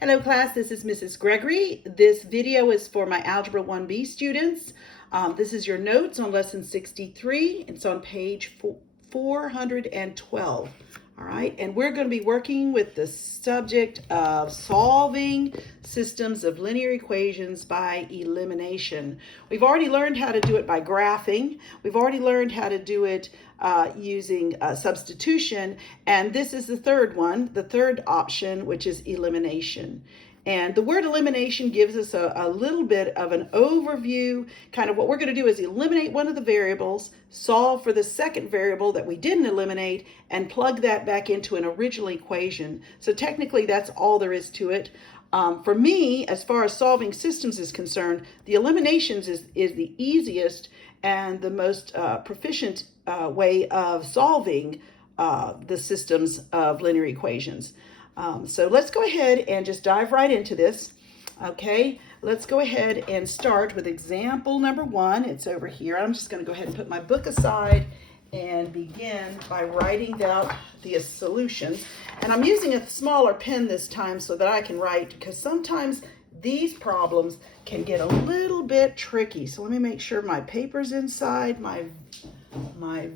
Hello class, this is Mrs. Gregory. This video is for my Algebra 1B students. This is your notes on lesson 63. It's on page 412. All right, and we're going to be working with the subject of solving systems of linear equations by elimination. We've already learned how to do it by graphing. We've already learned how to do it using substitution, and this is the third one, the third option, which is elimination. And the word elimination gives us a little bit of an overview. Kind of what we're going to do is eliminate one of the variables, solve for the second variable that we didn't eliminate, and plug that back into an original equation. So technically that's all there is to it. For me, as far as solving systems is concerned, the eliminations is the easiest and the most proficient way of solving the systems of linear equations. So let's go ahead and just dive right into this. Okay, let's go ahead and start with example number 1. It's over here. I'm just going to go ahead and put my book aside and begin by writing out the solutions. And I'm using a smaller pen this time so that I can write, because sometimes these problems can get a little bit tricky. So let me make sure my paper's inside my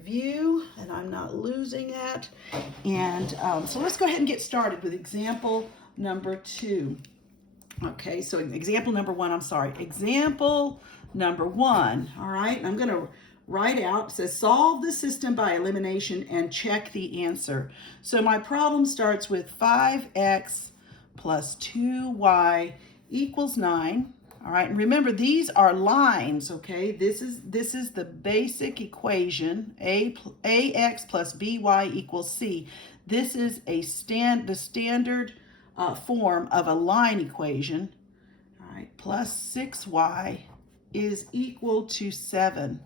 view and I'm not losing it. And so let's go ahead and get started with example number 2. Okay, so example number 1, example number 1. All right, I'm going to write out, it says solve the system by elimination and check the answer. So my problem starts with 5x plus 2y equals 9. All right, and remember these are lines, okay? This is the basic equation, ax plus by equals c. This is the standard form of a line equation. All right, plus 6y is equal to 7.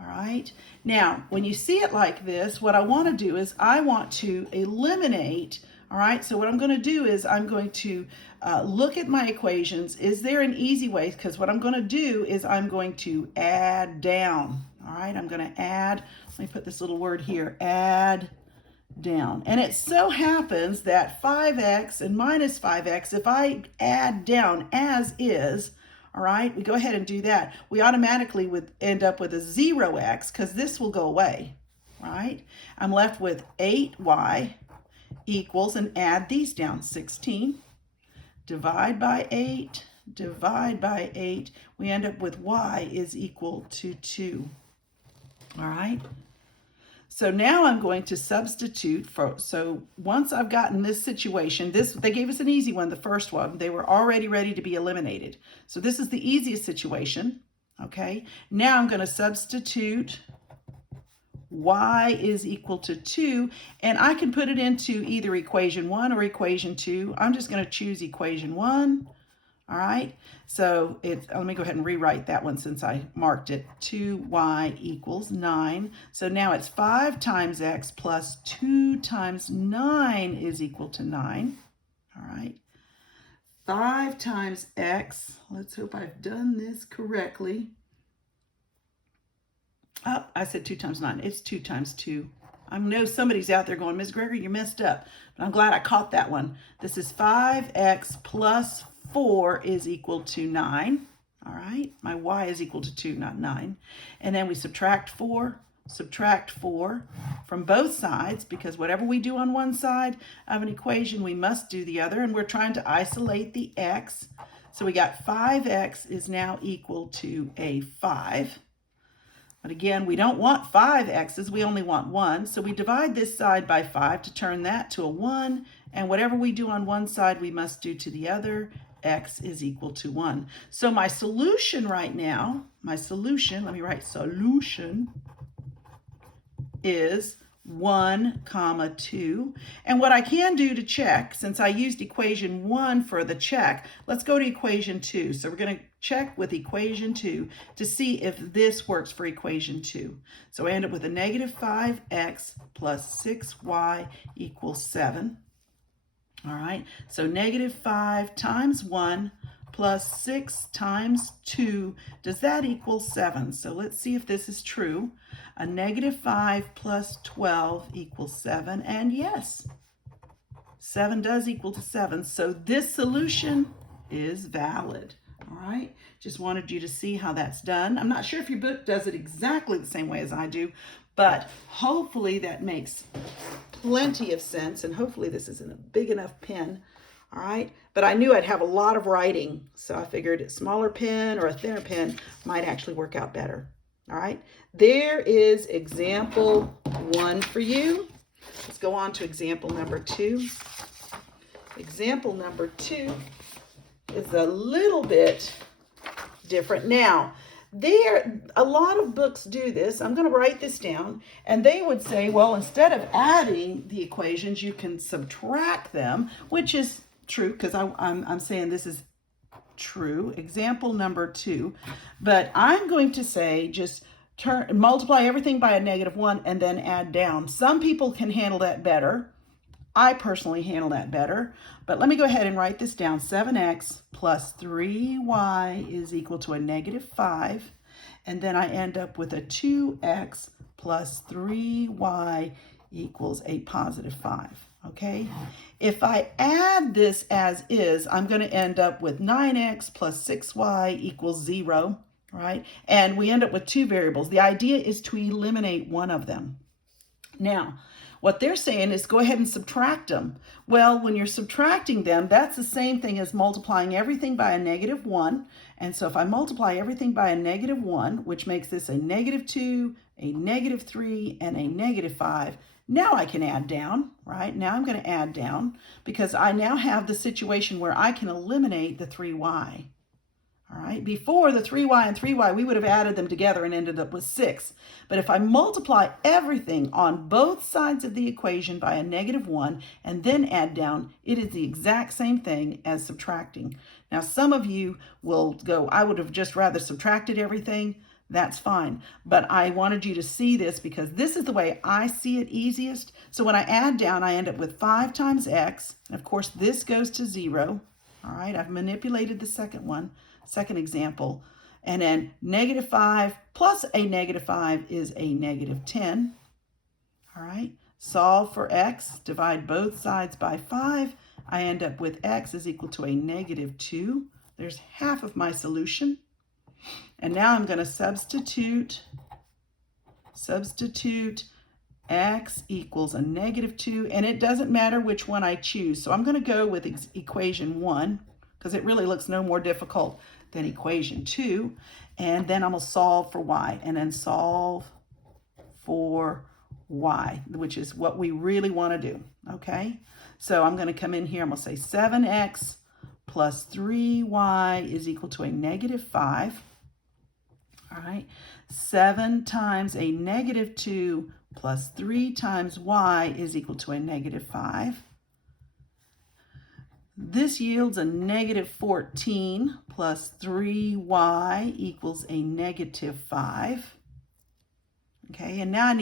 All right, now when you see it like this, what I want to do is I want to eliminate. All right, so what I'm going to do is I'm going to look at my equations. Is there an easy way? Because what I'm going to do is I'm going to add down. All right, I'm going to add, let me put this little word here, add down. And it so happens that 5x and minus 5x, if I add down as is, all right, we go ahead and do that, we automatically would end up with a 0x because this will go away, right? I'm left with 8y equals, and add these down, 16, divide by 8, we end up with y is equal to 2. All right, so now I'm going to substitute for, so once I've gotten this situation, they gave us an easy one, the first one, they were already ready to be eliminated. So this is the easiest situation, okay? Now I'm going to substitute y is equal to 2, and I can put it into either equation 1 or equation 2. I'm just going to choose equation 1. All right, so let me go ahead and rewrite that one since I marked it. 2y equals 9. So now it's 5 times x plus 2 times 9 is equal to 9. All right, 5 times x, let's hope I've done this correctly. Oh, I said 2 times 9. It's 2 times 2. I know somebody's out there going, Ms. Gregory, you messed up. But I'm glad I caught that one. This is 5x plus 4 is equal to 9. All right. My y is equal to 2, not 9. And then we subtract 4 from both sides, because whatever we do on one side of an equation, we must do the other. And we're trying to isolate the x. So we got 5x is now equal to a 5. But again, we don't want 5 x's, we only want 1. So we divide this side by 5 to turn that to a 1. And whatever we do on one side, we must do to the other. X is equal to 1. So my solution right now, let me write solution, is 1, 2. And what I can do to check, since I used equation 1 for the check, let's go to equation 2. So we're going to check with equation 2 to see if this works for equation 2. So I end up with a negative 5x plus 6y equals 7. All right, so negative 5 times 1 plus 6 times 2, does that equal 7? So let's see if this is true. A negative 5 plus 12 equals 7, and yes, 7 does equal to 7, so this solution is valid. All right, just wanted you to see how that's done. I'm not sure if your book does it exactly the same way as I do, but hopefully that makes plenty of sense, and hopefully this isn't a big enough pen. All right, but I knew I'd have a lot of writing, so I figured a smaller pen or a thinner pen might actually work out better. All right, there is example 1 for you. Let's go on to example number 2. Example number 2 is a little bit different. Now, a lot of books do this. I'm going to write this down, and they would say, well, instead of adding the equations, you can subtract them, which is true, because I'm saying this is true. Example number 2, but I'm going to say just multiply everything by a -1 and then add down. Some people can handle that better. I personally handle that better, but let me go ahead and write this down. 7x plus 3y is equal to a -5, and then I end up with a 2x plus 3y equals a +5, okay? If I add this as is, I'm going to end up with 9x plus 6y equals 0, right? And we end up with 2 variables. The idea is to eliminate one of them. Now, what they're saying is go ahead and subtract them. Well, when you're subtracting them, that's the same thing as multiplying everything by a -1. And so if I multiply everything by a -1, which makes this a -2, a -3, and a -5, now I can add down, right? Now I'm going to add down because I now have the situation where I can eliminate the 3y. All right, before the 3y and 3y, we would have added them together and ended up with 6. But if I multiply everything on both sides of the equation by a -1 and then add down, it is the exact same thing as subtracting. Now, some of you will go, I would have just rather subtracted everything. That's fine. But I wanted you to see this because this is the way I see it easiest. So when I add down, I end up with 5 times x. And of course, this goes to 0. All right, I've manipulated the second example, and then -5 plus a -5 is a -10. All right, solve for x, divide both sides by 5. I end up with x is equal to a -2. There's half of my solution. And now I'm going to substitute x equals a -2, and it doesn't matter which one I choose. So I'm going to go with equation 1, because it really looks no more difficult than equation 2. And then I'm going to solve for y, and then solve for y, which is what we really want to do, okay? So I'm going to come in here, I'm going to say 7x plus 3y is equal to a -5. All right, 7 times a -2 plus 3 times y is equal to a -5. This yields a -14 plus 3y equals a -5. Okay, and now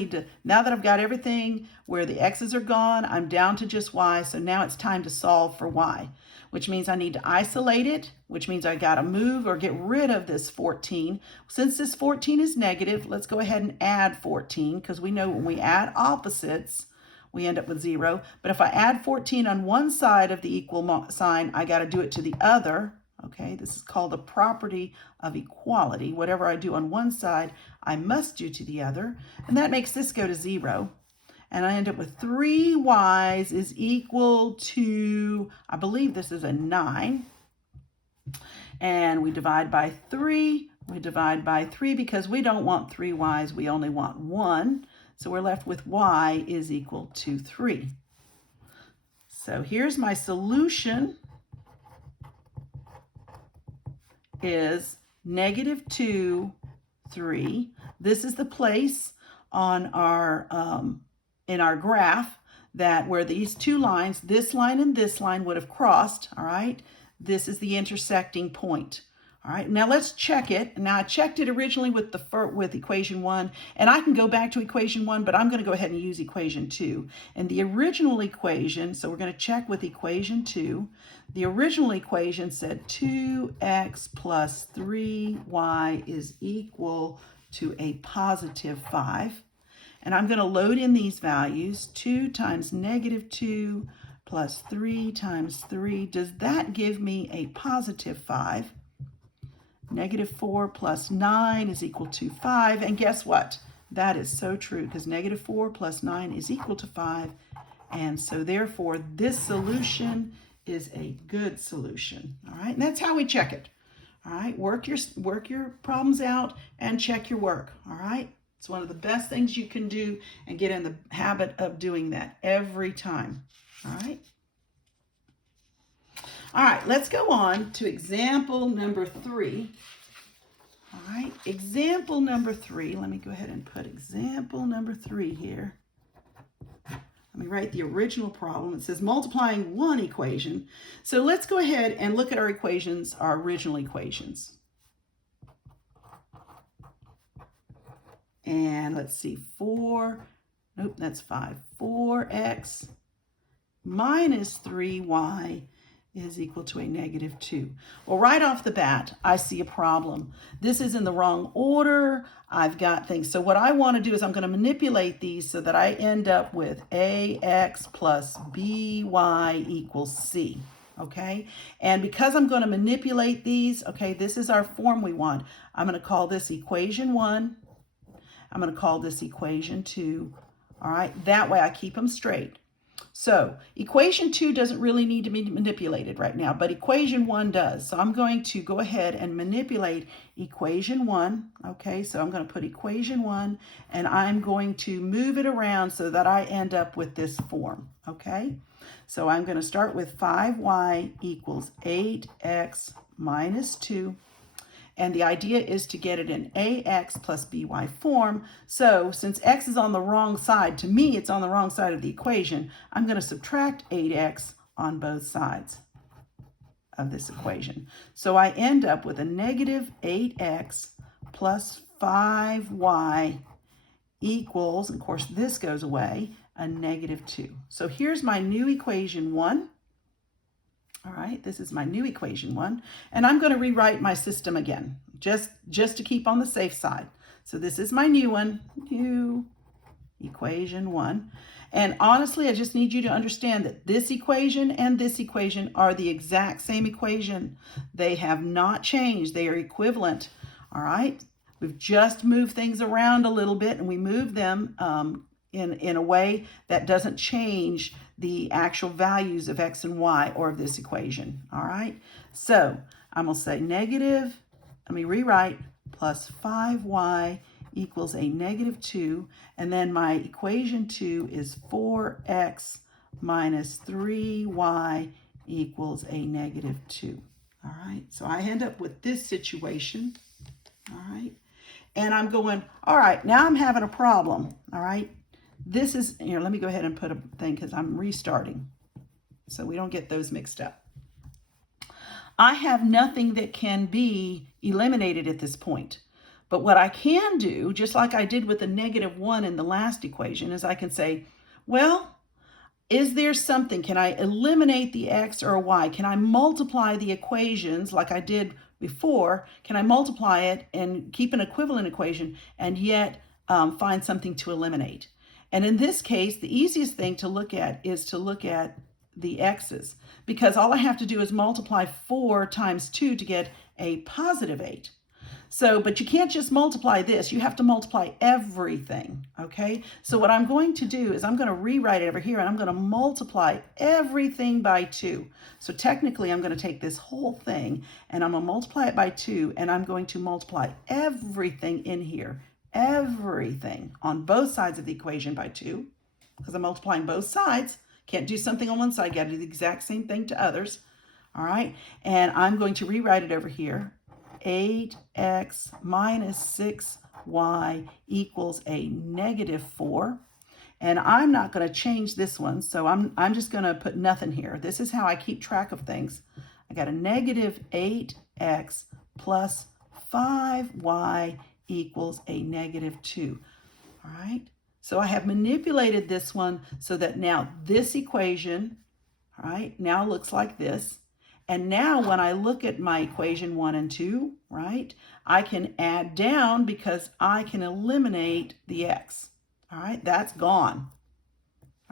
now that I've got everything where the x's are gone, I'm down to just y, so now it's time to solve for y, which means I need to isolate it, which means I got to move or get rid of this 14. Since this 14 is negative, let's go ahead and add 14, because we know when we add opposites, we end up with 0. But if I add 14 on one side of the equal sign, I got to do it to the other. Okay, this is called the property of equality. Whatever I do on one side, I must do to the other. And that makes this go to 0. And I end up with 3y's is equal to, I believe this is a 9. And we divide by 3. We divide by 3 because we don't want 3y's, we only want 1. So we're left with y is equal to 3. So here's my solution. Is -2, 3. This is the place on our in our graph that where these two lines, this line and this line, would have crossed. All right, this is the intersecting point. All right, now let's check it. Now I checked it originally with equation 1, and I can go back to equation 1, but I'm going to go ahead and use equation 2. And the original equation, so we're going to check with equation 2. The original equation said 2x plus 3y is equal to a +5. And I'm going to load in these values. 2 times -2 plus 3 times 3. Does that give me a positive 5? Negative 4 plus 9 is equal to 5. And guess what? That is so true, because negative 4 plus 9 is equal to 5. And so therefore, this solution is a good solution. All right, and that's how we check it. All right, work your problems out and check your work. All right, it's one of the best things you can do, and get in the habit of doing that every time. All right. All right, let's go on to example number 3. All right, example number 3. Let me go ahead and put example number 3 here. Let me write the original problem. It says multiplying one equation. So let's go ahead and look at our equations, our original equations. And let's see, 4x minus 3y is equal to a negative 2. Well, right off the bat, I see a problem. This is in the wrong order. I've got things. So what I want to do is I'm going to manipulate these so that I end up with ax plus by equals c. Okay? And because I'm going to manipulate these, okay, this is our form we want. I'm going to call this equation 1. I'm going to call this equation 2. All right? That way I keep them straight. So equation 2 doesn't really need to be manipulated right now, but equation 1 does. So I'm going to go ahead and manipulate equation 1. Okay, so I'm going to put equation 1, and I'm going to move it around so that I end up with this form. Okay, so I'm going to start with 5y equals 8x minus 2. And the idea is to get it in ax plus by form. So since x is on the wrong side, to me it's on the wrong side of the equation, I'm going to subtract 8x on both sides of this equation. So I end up with a negative 8x plus 5y equals, and of course this goes away, a negative 2. So here's my new equation 1. All right, this is my new equation 1, and I'm going to rewrite my system again, just to keep on the safe side. So this is my new one, new equation 1. And honestly, I just need you to understand that this equation and this equation are the exact same equation. They have not changed. They are equivalent. All right, we've just moved things around a little bit, and we move them in a way that doesn't change the actual values of x and y or of this equation. All right, so I'm going to say negative, let me rewrite, plus 5y equals a negative 2, and then my equation 2 is 4x minus 3y equals a negative 2. All right, so I end up with this situation. All right, and I'm going, all right, now I'm having a problem. All right, this is, here, let me go ahead and put a thing because I'm restarting so we don't get those mixed up. I have nothing that can be eliminated at this point. But what I can do, just like I did with the negative 1 in the last equation, is I can say, well, is there something? Can I eliminate the x or y? Can I multiply the equations like I did before? Can I multiply it and keep an equivalent equation and yet find something to eliminate? And in this case, the easiest thing to look at is to look at the x's, because all I have to do is multiply 4 times 2 to get a positive 8. So, but you can't just multiply this. You have to multiply everything, okay? So what I'm going to do is I'm going to rewrite it over here, and I'm going to multiply everything by 2. So technically, I'm going to take this whole thing, and I'm going to multiply it by 2, and I'm going to multiply everything in here, everything on both sides of the equation by 2, because I'm multiplying both sides. Can't do something on one side, got to do the exact same thing to others. All right, and I'm going to rewrite it over here. 8x minus 6y equals a negative 4. And I'm not going to change this one, so I'm just going to put nothing here. This is how I keep track of things. I got a negative 8x plus 5y equals a negative 2. All right, so I have manipulated this one so that now this equation, all right, now looks like this. And now when I look at my equation 1 and 2, right, I can add down because I can eliminate the x. All right, that's gone.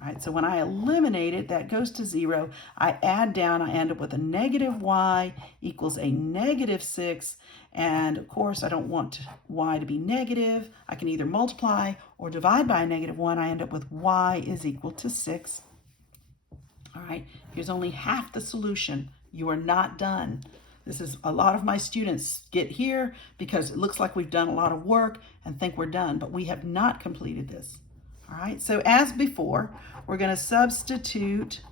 All right, so when I eliminate it, that goes to 0. I add down, I end up with a negative y equals a negative 6. And of course, I don't want y to be negative. I can either multiply or divide by a negative 1. I end up with y is equal to 6. All right, here's only half the solution. You are not done. This is a lot of my students get here because it looks like we've done a lot of work and think we're done, but we have not completed this. All right, so as before, we're going to substitute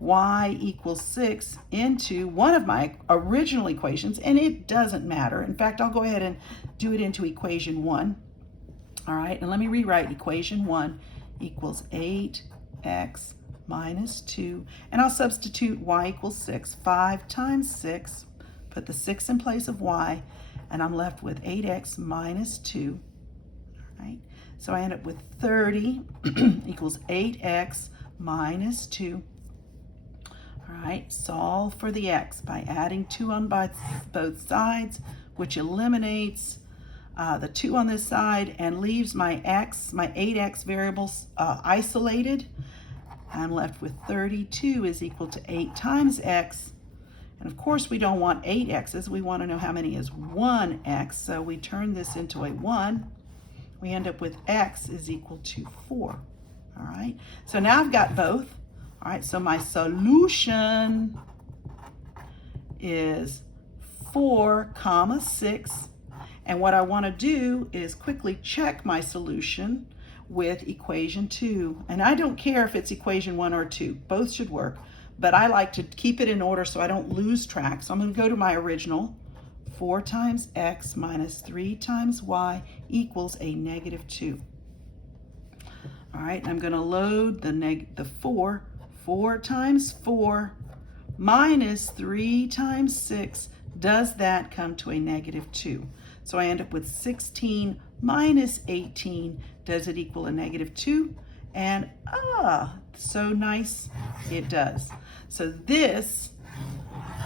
y equals 6 into one of my original equations, and it doesn't matter. In fact, I'll go ahead and do it into equation 1. All right, and let me rewrite equation 1 equals 8x minus 2, and I'll substitute y equals 6. 5 times 6, put the 6 in place of y, and I'm left with 8x minus 2. All right. So I end up with 30 equals 8x minus 2. All right, solve for the x by adding 2 on both sides, which eliminates the 2 on this side and leaves my x, my 8x variables isolated. I'm left with 32 is equal to 8 times x. And of course, we don't want 8 x's. We want to know how many is 1x. So we turn this into a 1. We end up with x is equal to 4. All right, so now I've got both. All right, so my solution is 4, 6. And what I want to do is quickly check my solution with equation 2. And I don't care if it's equation 1 or 2. Both should work. But I like to keep it in order so I don't lose track. So I'm going to go to my original. 4 times x minus 3 times y equals a negative 2. All right, I'm going to load the 4. 4 times 4 minus 3 times 6. Does that come to a negative 2? So I end up with 16 minus 18. Does it equal a negative 2? And so nice, it does. So this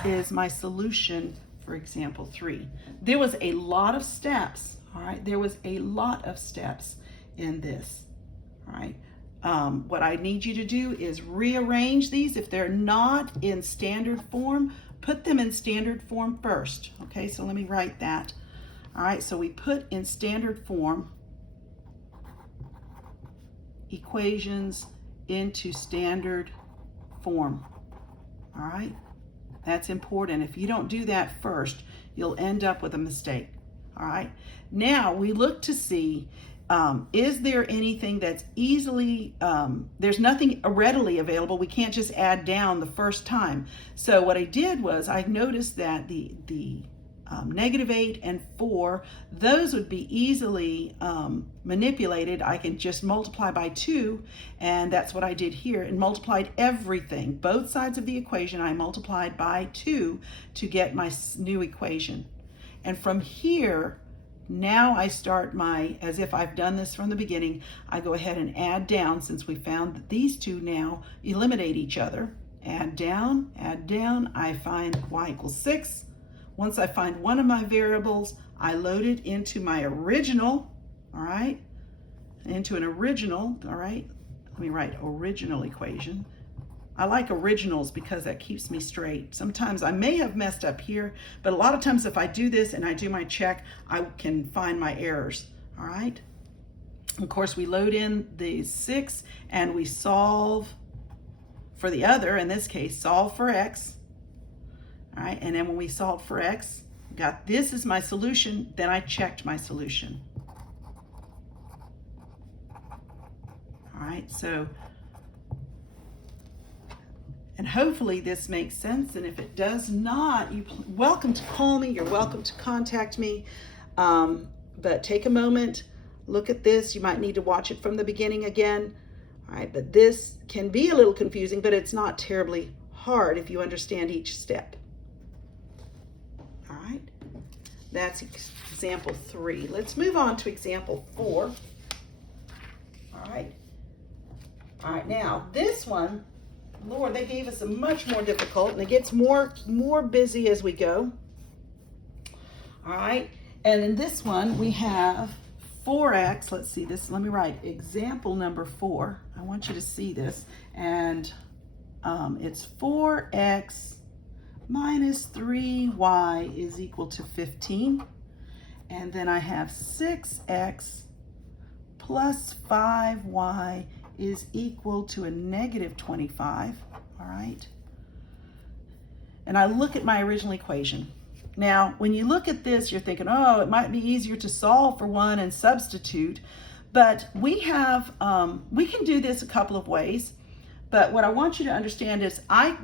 is my solution for example 3. There was a lot of steps, all right? There was a lot of steps in this, all right? What I need you to do is rearrange these. If they're not in standard form, put them in standard form first, okay? So let me write that. All right, so we put in standard form equations into standard form, all right? That's important. If you don't do that first, you'll end up with a mistake. All right. Now we look to see, is there anything that's easily, there's nothing readily available. We can't just add down the first time. So what I did was I noticed that the negative 8 and 4, those would be easily manipulated. I can just multiply by 2, and that's what I did here, and multiplied everything. Both sides of the equation I multiplied by 2 to get my new equation. And from here, now I start my, as if I've done this from the beginning, I go ahead and add down, since we found that these two now eliminate each other. Add down, I find y equals 6. Once I find one of my variables, I load it into my original, all right? Into an original, all right? Let me write original equation. I like originals because that keeps me straight. Sometimes I may have messed up here, but a lot of times if I do this and I do my check, I can find my errors, all right? Of course, we load in the 6 and we solve for the other, in this case, solve for x. All right, and then when we solved for x, got this is my solution, then I checked my solution. All right, so, and hopefully this makes sense, and if it does not, you're welcome to call me, you're welcome to contact me, but take a moment, look at this. You might need to watch it from the beginning again. All right, but this can be a little confusing, but it's not terribly hard if you understand each step. All right, that's example 3. Let's move on to example 4. All right, now this one, Lord, they gave us a much more difficult, and it gets more busy as we go. All right, and in this one we have 4x, let's see this, let me write example number 4. I want you to see this, and it's 4x minus 3y is equal to 15. And then I have 6x plus 5y is equal to a negative 25, all right? And I look at my original equation. Now, when you look at this, you're thinking, oh, it might be easier to solve for one and substitute, but we can do this a couple of ways. But what I want you to understand is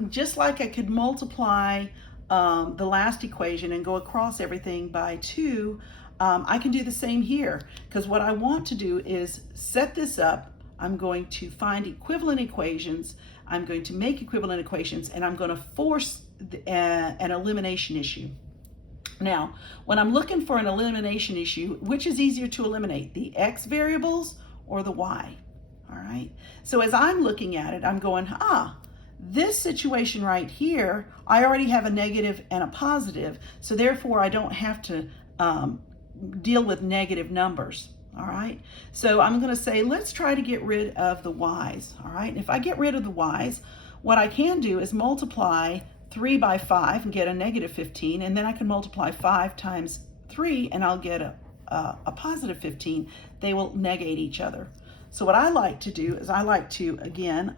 just like I could multiply the last equation and go across everything by 2, I can do the same here, because what I want to do is set this up. I'm going to find equivalent equations, I'm going to make equivalent equations, and I'm going to force an elimination issue. Now, when I'm looking for an elimination issue, which is easier to eliminate, the x variables or the y? All right. So as I'm looking at it, I'm going, this situation right here, I already have a negative and a positive, so therefore I don't have to deal with negative numbers. All right. So I'm going to say, let's try to get rid of the y's. All right. And if I get rid of the y's, what I can do is multiply 3 by 5 and get a negative 15, and then I can multiply 5 times 3 and I'll get a positive 15. They will negate each other. So what I like to do is I like to, again,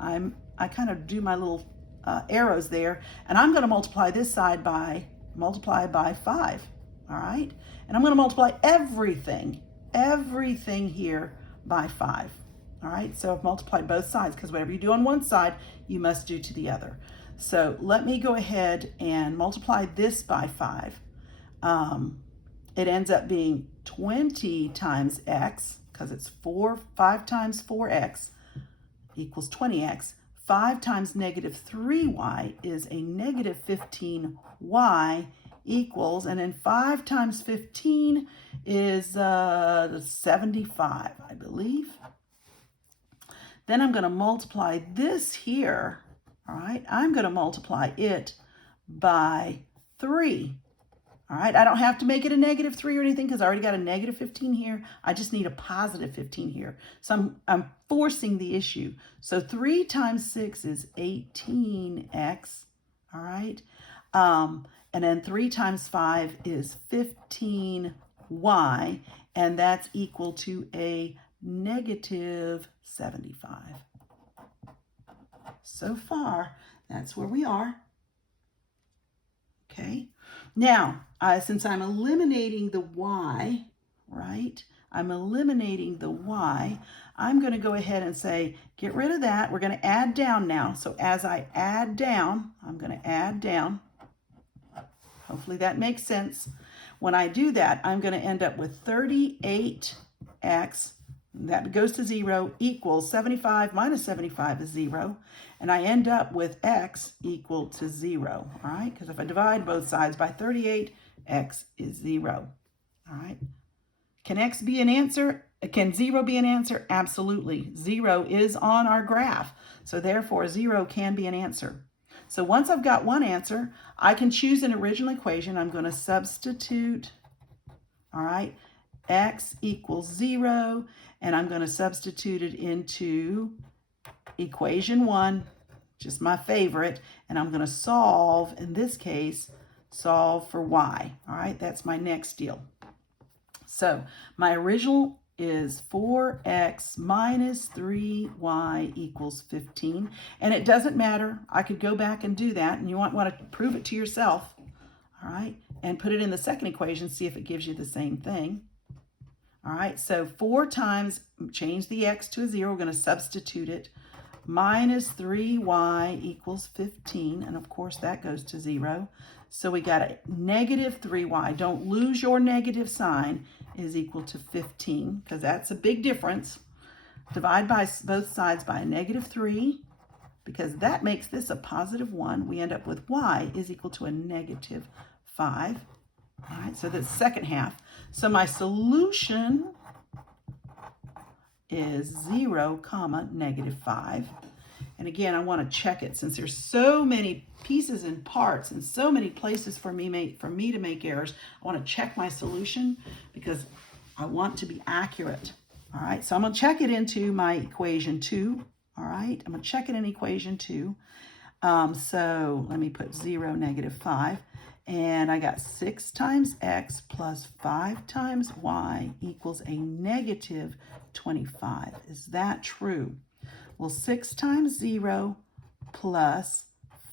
I kind of do my little arrows there, and I'm going to multiply this side by 5, all right? And I'm going to multiply everything here by 5, all right? So I've multiplied both sides, because whatever you do on one side, you must do to the other. So let me go ahead and multiply this by 5. It ends up being 20 times x, because it's 5 times 4x equals 20x. 5 times negative 3y is a negative 15y equals, and then 5 times 15 is 75, I believe. Then I'm going to multiply this here. All right, I'm going to multiply it by 3. All right, I don't have to make it a negative 3 or anything, because I already got a negative 15 here. I just need a positive 15 here. So I'm forcing the issue. So 3 times 6 is 18x, all right? And then 3 times 5 is 15y, and that's equal to a negative 75. So far, that's where we are. Okay. Now, since I'm eliminating the y, right? I'm eliminating the y. I'm going to go ahead and say, get rid of that. We're going to add down now. So as I add down, I'm going to add down. Hopefully that makes sense. When I do that, I'm going to end up with 38x. That goes to 0 equals 75 minus 75 is 0. And I end up with x equal to 0. All right, because if I divide both sides by 38, x is 0. All right. Can x be an answer? Can 0 be an answer? Absolutely. 0 is on our graph. So therefore 0 can be an answer. So once I've got one answer, I can choose an original equation. I'm going to substitute, all right, x equals 0, and I'm going to substitute it into equation 1, just my favorite, and I'm going to solve, in this case, solve for y. All right, that's my next deal. So my original is 4x minus 3y equals 15. And it doesn't matter. I could go back and do that, and you want to prove it to yourself, all right, and put it in the second equation, see if it gives you the same thing. All right, so 4 times, change the x to a 0, we're going to substitute it, minus 3y equals 15, and of course that goes to 0. So we got a negative 3y. Don't lose your negative sign, is equal to 15, because that's a big difference. Divide by both sides by a negative 3, because that makes this a positive 1. We end up with y is equal to a negative 5. All right, so the second half. So my solution is 0, comma, negative 5. And again, I want to check it, since there's so many pieces and parts and so many places for me to make errors. I want to check my solution, because I want to be accurate. All right, so I'm going to check it into my equation 2. All right, I'm going to check it in equation 2. So let me put 0, -5. And I got 6 times x plus 5 times y equals a -25. Is that true? Well, 6 times 0 plus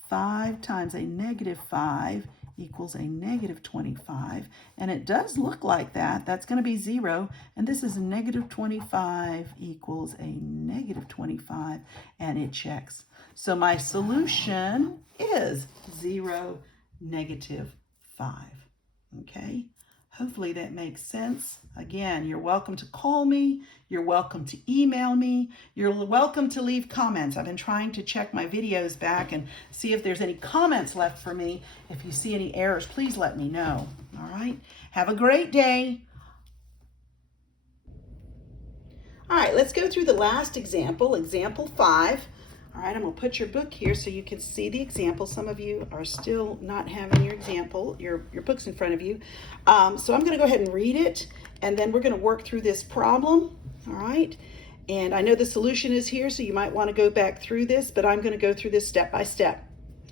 5 times a -5 equals a -25. And it does look like that. That's going to be 0. And this is -25 equals a -25. And it checks. So my solution is 0, -5. Okay? Hopefully that makes sense. Again, you're welcome to call me. You're welcome to email me. You're welcome to leave comments. I've been trying to check my videos back and see if there's any comments left for me. If you see any errors, please let me know. All right? Have a great day. All right, let's go through the last example, example 5. All right, I'm going to put your book here so you can see the example. Some of you are still not having your example, your books in front of you. So I'm going to go ahead and read it, and then we're going to work through this problem. All right, and I know the solution is here, so you might want to go back through this, but I'm going to go through this step by step.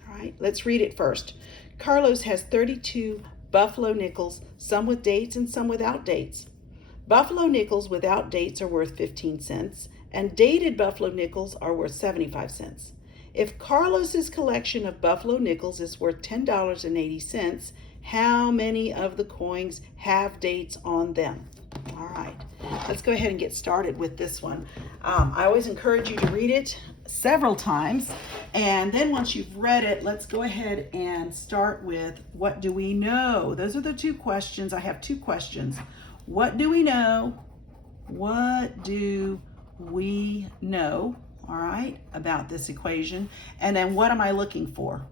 All right, let's read it first. Carlos has 32 buffalo nickels, some with dates and some without dates. Buffalo nickels without dates are worth 15 cents. And dated buffalo nickels are worth 75 cents. If Carlos's collection of buffalo nickels is worth $10.80, how many of the coins have dates on them? All right, let's go ahead and get started with this one. I always encourage you to read it several times. And then once you've read it, let's go ahead and start with what do we know? Those are the 2 questions. I have 2 questions. What do we know? What do we know, all right, about this equation? And then what am I looking for?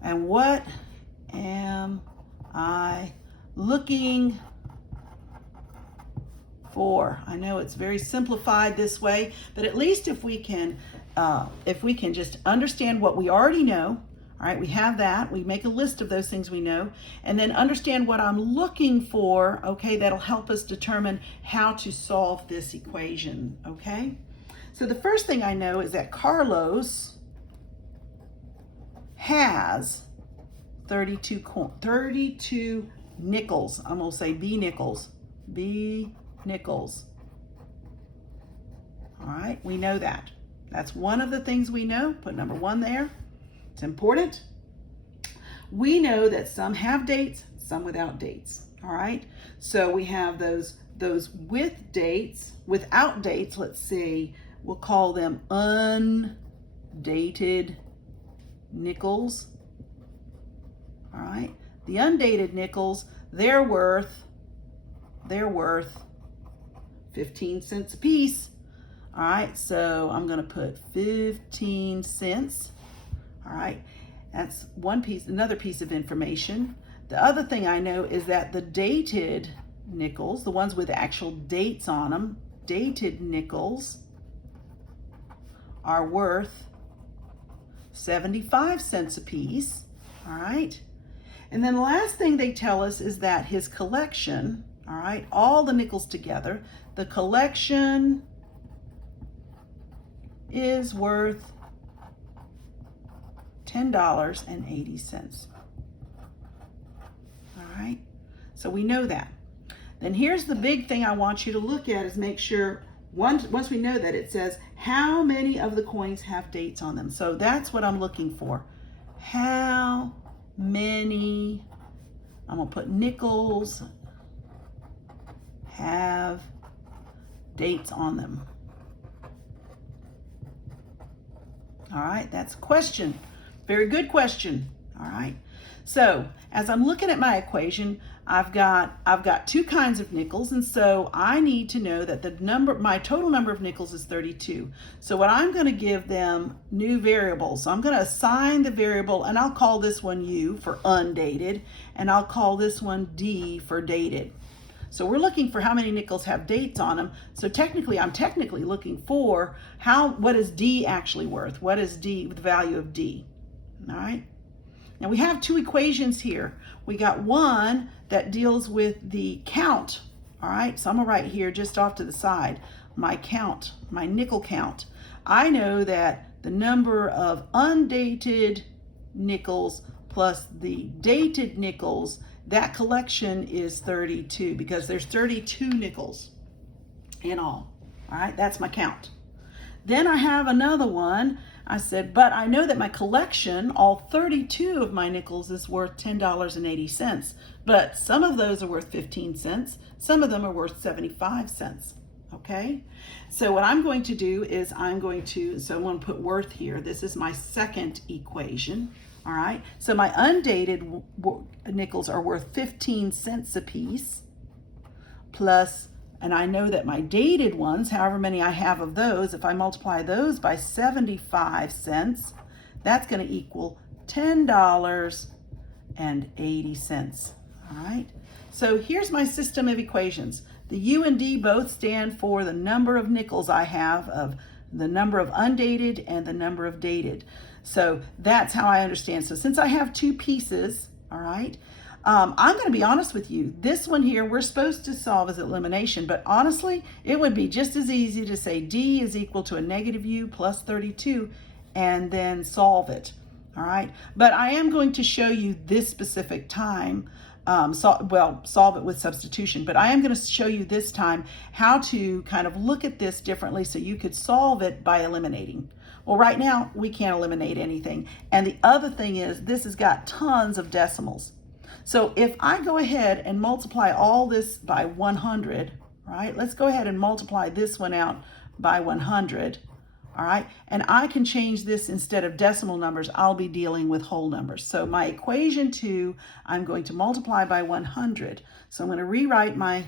And what am I looking for? I know it's very simplified this way, but at least if we can just understand what we already know, all right, we have that. We make a list of those things we know, and then understand what I'm looking for, okay, that'll help us determine how to solve this equation, okay? So the first thing I know is that Carlos has 32 nickels. I'm going to say B nickels. B nickels. All right, we know that. That's one of the things we know. Put number 1 there. It's important. We know that some have dates, some without dates. All right. So we have those with dates, without dates. Let's see. We'll call them undated nickels. All right. The undated nickels, they're worth 15 cents a piece. All right. So I'm going to put 15 cents. All right, that's one piece, another piece of information. The other thing I know is that the dated nickels, the ones with actual dates on them, dated nickels are worth 75 cents a piece. All right, and then the last thing they tell us is that his collection, all right, all the nickels together, the collection is worth $10.80. All right, so we know that. Then here's the big thing I want you to look at is make sure, once we know that, it says how many of the coins have dates on them. So that's what I'm looking for. How many, I'm going to put nickels, have dates on them. All right, that's a question. Very good question. All right. So as I'm looking at my equation, I've got 2 kinds of nickels, and so I need to know that my total number of nickels is 32. So what I'm going to give them new variables. So I'm going to assign the variable, and I'll call this one U for undated, and I'll call this one D for dated. So we're looking for how many nickels have dates on them. So I'm technically looking for what is D actually worth? What is D, the value of D? All right. Now we have 2 equations here. We got one that deals with the count All right, so I'm gonna write here just off to the side my count, my nickel count. I know that the number of undated nickels plus the dated nickels, that collection is 32 because there's 32 nickels in all. All right, that's my count. Then I have another one. I said, but I know that my collection, all 32 of my nickels, is worth $10.80. But some of those are worth 15 cents. Some of them are worth 75 cents. Okay? So what I'm going to do is so I'm going to put worth here. This is my second equation. All right? So my undated nickels are worth 15 cents a piece plus, and I know that my dated ones, however many I have of those, if I multiply those by 75 cents, that's going to equal $10.80. All right. So here's my system of equations. The U and D both stand for the number of nickels I have, of the number of undated and the number of dated. So that's how I understand. So since I have two pieces, all right, I'm going to be honest with you. This one here, we're supposed to solve as elimination, but honestly, it would be just as easy to say D is equal to a negative U plus 32 and then solve it. All right. But I am going to show you this specific time, solve it with substitution, but I am going to show you this time how to kind of look at this differently so you could solve it by eliminating. Well, right now, we can't eliminate anything. And the other thing is, this has got tons of decimals. So if I go ahead and multiply all this by 100, right? Let's go ahead and multiply this one out by 100, all right? And I can change this, instead of decimal numbers, I'll be dealing with whole numbers. So my equation 2, I'm going to multiply by 100. So I'm going to rewrite I'm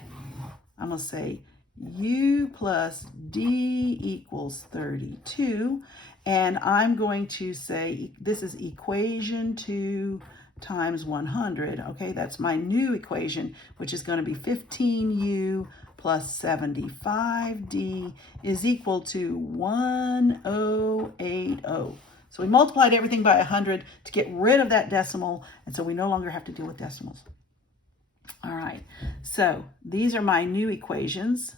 going to say U plus D equals 32. And I'm going to say this is equation 2 times 100. Okay, that's my new equation, which is going to be 15U plus 75D is equal to 1080. So we multiplied everything by 100 to get rid of that decimal, and so we no longer have to deal with decimals. All right, so these are my new equations.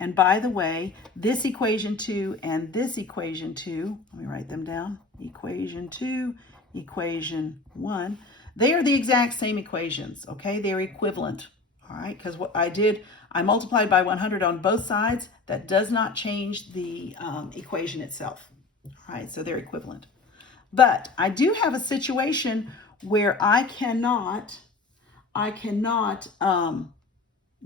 And by the way, this equation 2 and this equation 2, let me write them down. Equation 2, equation 1, they are the exact same equations, okay? They're equivalent, all right? Because what I did, I multiplied by 100 on both sides. That does not change the equation itself, all right? So they're equivalent. But I do have a situation where I cannot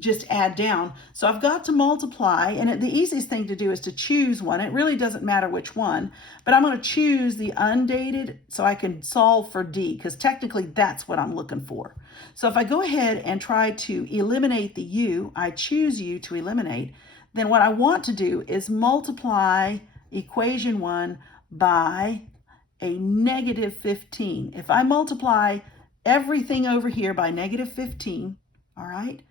just add down. So I've got to multiply, and the easiest thing to do is to choose one. It really doesn't matter which one, but I'm going to choose the undated so I can solve for D, because technically that's what I'm looking for. So if I go ahead and try to eliminate the U, I choose U to eliminate, then what I want to do is multiply equation 1 by a negative 15. If I multiply everything over here by negative 15, all right,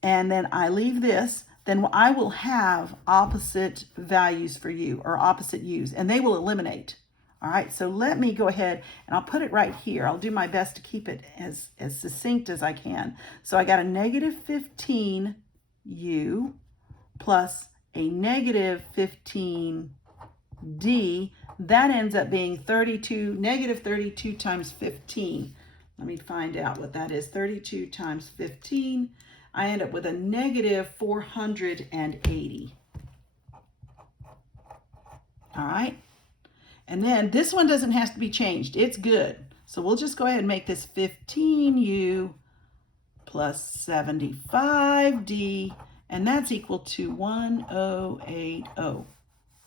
and then I leave this, then I will have opposite values for U, or opposite U's, and they will eliminate. All right, so let me go ahead and I'll put it right here. I'll do my best to keep it as succinct as I can. So I got a negative 15 U plus a negative 15 D. That ends up being 32, negative 32 times 15. Let me find out what that is. 32 times 15. I end up with a negative 480. All right. And then this one doesn't have to be changed. It's good. So we'll just go ahead and make this 15U plus 75D, and that's equal to 1080. All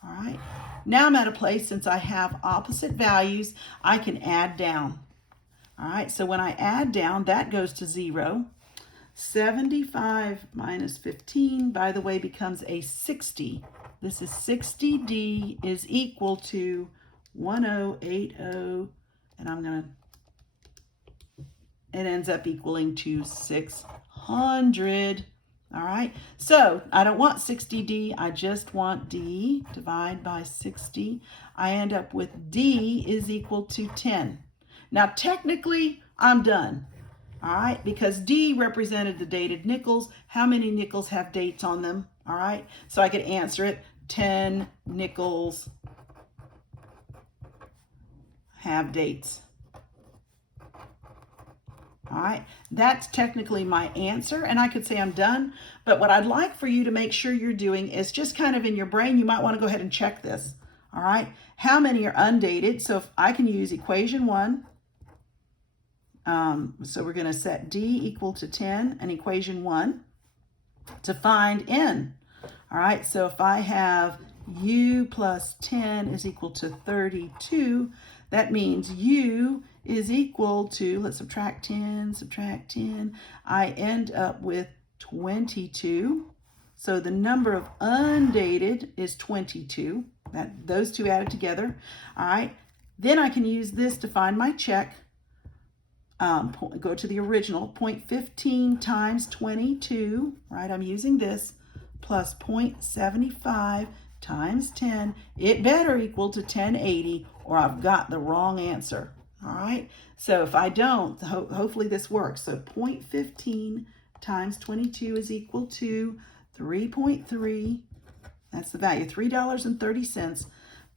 right. Now I'm at a place, since I have opposite values, I can add down. All right. So when I add down, that goes to 0. 75 minus 15, by the way, becomes a 60. This is 60D is equal to 1080, and it ends up equaling to 600. All right, so I don't want 60D, I just want D. Divide by 60. I end up with D is equal to 10. Now, technically, I'm done. All right, because D represented the dated nickels. How many nickels have dates on them? All right, so I could answer it. 10 nickels have dates. All right, that's technically my answer, and I could say I'm done. But what I'd like for you to make sure you're doing is just kind of in your brain, you might want to go ahead and check this. All right, how many are undated? So if I can use equation 1. So we're going to set D equal to 10 and equation 1 to find N. All right, so if I have U plus 10 is equal to 32, that means U is equal to, let's subtract 10, I end up with 22. So the number of undated is 22. Those two added together. All right, then I can use this to find my check. Go to the original, 0.15 times 22, right? I'm using this, plus 0.75 times 10. It better equal to 1080 or I've got the wrong answer, all right? So if I don't, hopefully this works. So 0.15 times 22 is equal to 3.3. That's the value, $3.30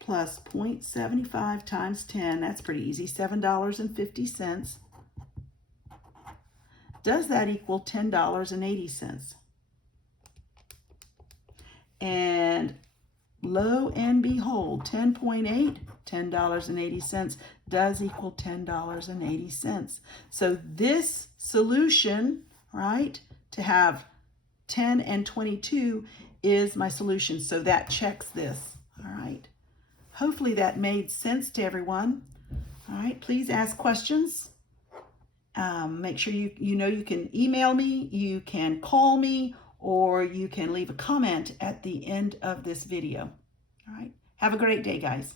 plus 0.75 times 10. That's pretty easy, $7.50. Does that equal $10.80? And lo and behold, 10.8, $10.80 does equal $10.80. So this solution, right, to have 10 and 22 is my solution. So that checks this, all right. Hopefully that made sense to everyone. All right, please ask questions. Make sure you know you can email me, you can call me, or you can leave a comment at the end of this video. All right. Have a great day, guys.